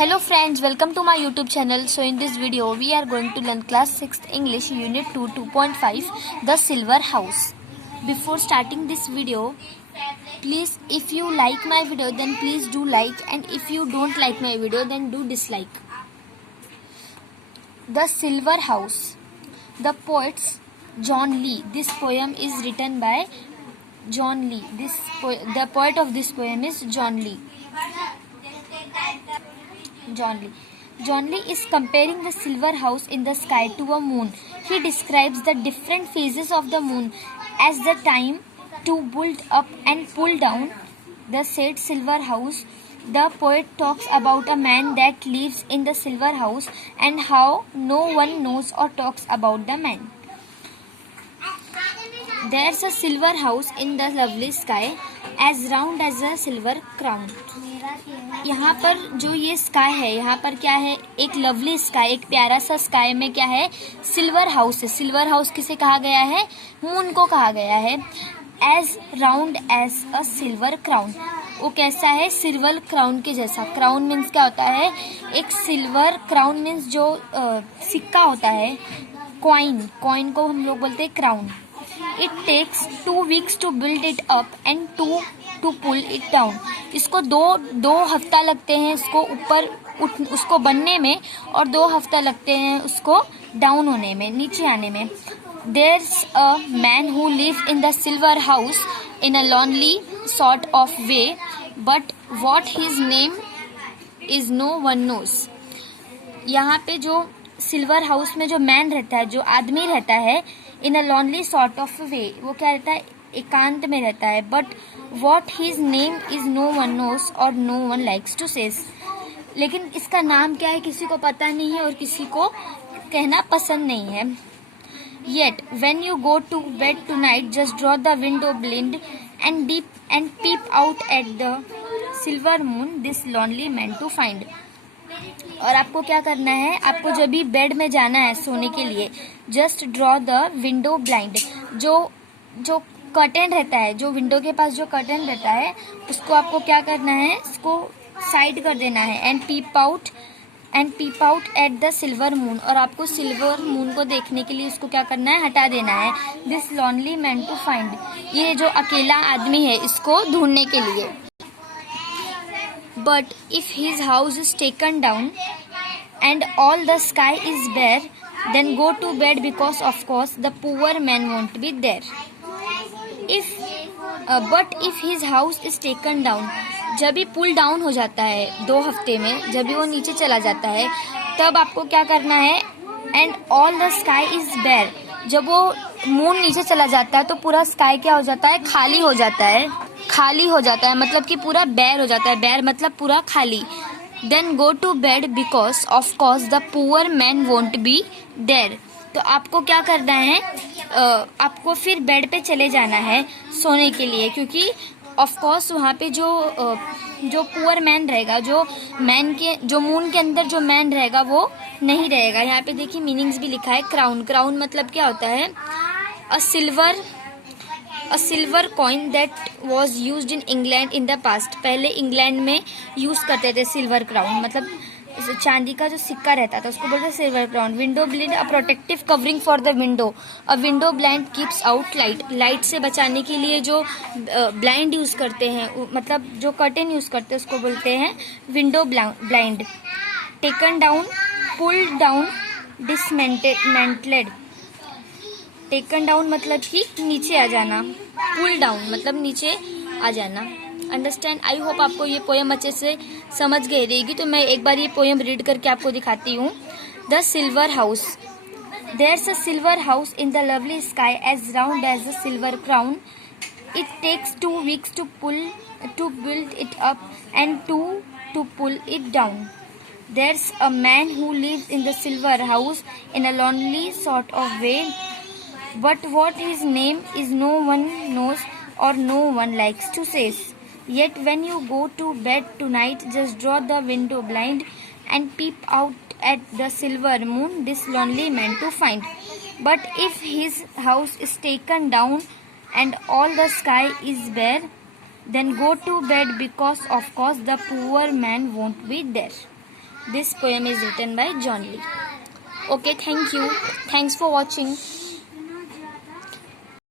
Hello friends, welcome to my YouTube channel. So in this video we are going to learn class 6th English unit 2 2.5 The Silver House. Before starting this video, please if you like my video then please do like, and if you don't like my video then do dislike. The Silver House. The poets John Lee. This poem is written by John Lee. The poet of this poem is John Lee. John Lee is comparing the silver house in the sky to a moon. He describes the different phases of the moon as the time to build up and pull down the said silver house. The poet talks about a man that lives in the silver house and how no one knows or talks about the man. There's a silver house in the lovely sky as round as a silver crown. यहाँ पर जो ये sky है, यहाँ पर क्या है, एक लवली स्काई, एक प्यारा सा स्काई में क्या है, सिल्वर हाउस है. सिल्वर हाउस किसे कहा गया है? मून को कहा गया है. As round as a silver crown. वो कैसा है? सिल्वर क्राउन के जैसा. क्राउन मीन्स क्या होता है? एक सिल्वर क्राउन मीन्स जो सिक्का होता है, कॉइन को हम लोग बोलते हैं crown. It takes 2 weeks to build it up and 2 to pull it down. इसको दो हफ्ता लगते हैं इसको उसको बनने में, और 2 हफ्ता लगते हैं उसको डाउन होने में, नीचे आने में. There's a man who lives in the silver house in a lonely sort of way, but what his name is no one knows. यहाँ पे जो सिल्वर हाउस में जो मैन रहता है, जो आदमी रहता है, in a lonely sort of way, वो क्या रहता है? एकांत में रहता है. But what his name is no one knows और no one likes to says. लेकिन इसका नाम क्या है किसी को पता नहीं है और किसी को कहना पसंद नहीं है. Yet when you go to bed tonight just draw the window blind and peep out at the silver moon this lonely man to find. और आपको क्या करना है? आपको जब भी बेड में जाना है सोने के लिए, just draw the window blind. जो कर्टेन रहता है, जो विंडो के पास जो कर्टेन रहता है, उसको आपको क्या करना है? इसको साइड कर देना है. And peep out at the silver moon. और आपको सिल्वर मून को देखने के लिए उसको क्या करना है? हटा देना है. This lonely man to find. ये जो अकेला आदमी है इसको ढूंढने के लिए. But if his house is taken down and all the sky is bare, then go to bed because of course the poor man won't be there. But if his house is taken down, जब भी pull down हो जाता है 2 हफ्ते में, जब भी वो नीचे चला जाता है, तब आपको क्या करना है? And all the sky is bare. जब वो मून नीचे चला जाता है तो पूरा स्काई क्या हो जाता है? खाली हो जाता है, मतलब कि पूरा बेयर हो जाता है. बेयर मतलब पूरा खाली. Then go to bed because of course the poor man won't be there. तो आपको क्या करना है? आपको फिर बेड पे चले जाना है सोने के लिए, क्योंकि ऑफ कोर्स वहाँ पे जो पुअर मैन रहेगा, जो मून के अंदर जो मैन रहेगा वो नहीं रहेगा. यहाँ पे देखिए मीनिंग्स भी लिखा है. क्राउन मतलब क्या होता है? A silver coin that was used in England in the past. पहले इंग्लैंड में यूज करते थे सिल्वर क्राउन, मतलब चांदी का जो सिक्का रहता था उसको बोलते हैं silver crown. Window blind a protective covering for the window. A window blind keeps out light से बचाने के लिए जो ब्लाइंड यूज करते हैं, मतलब जो कर्टेन यूज करते हैं उसको बोलते हैं window blind. Taken down, pulled down, dismantled. Taken down मतलब कि नीचे आ जाना, पुल डाउन मतलब नीचे आ जाना. अंडरस्टैंड? आई होप आपको ये पोएम अच्छे से समझ गई रहेगी. तो मैं एक बार ये पोएम रीड करके आपको दिखाती हूँ. The silver house. There's a silver house in the lovely sky as round as a silver crown. It takes 2 weeks to build it up and 2 to pull it down. There's a man who lives in the silver house in a lonely sort of way, but what his name is no one knows or no one likes to say. Yet when you go to bed tonight, just draw the window blind and peep out at the silver moon, this lonely man to find. But if his house is taken down and all the sky is bare, then go to bed because of course the poor man won't be there. This poem is written by John Lee. Okay, thank you. Thanks for watching.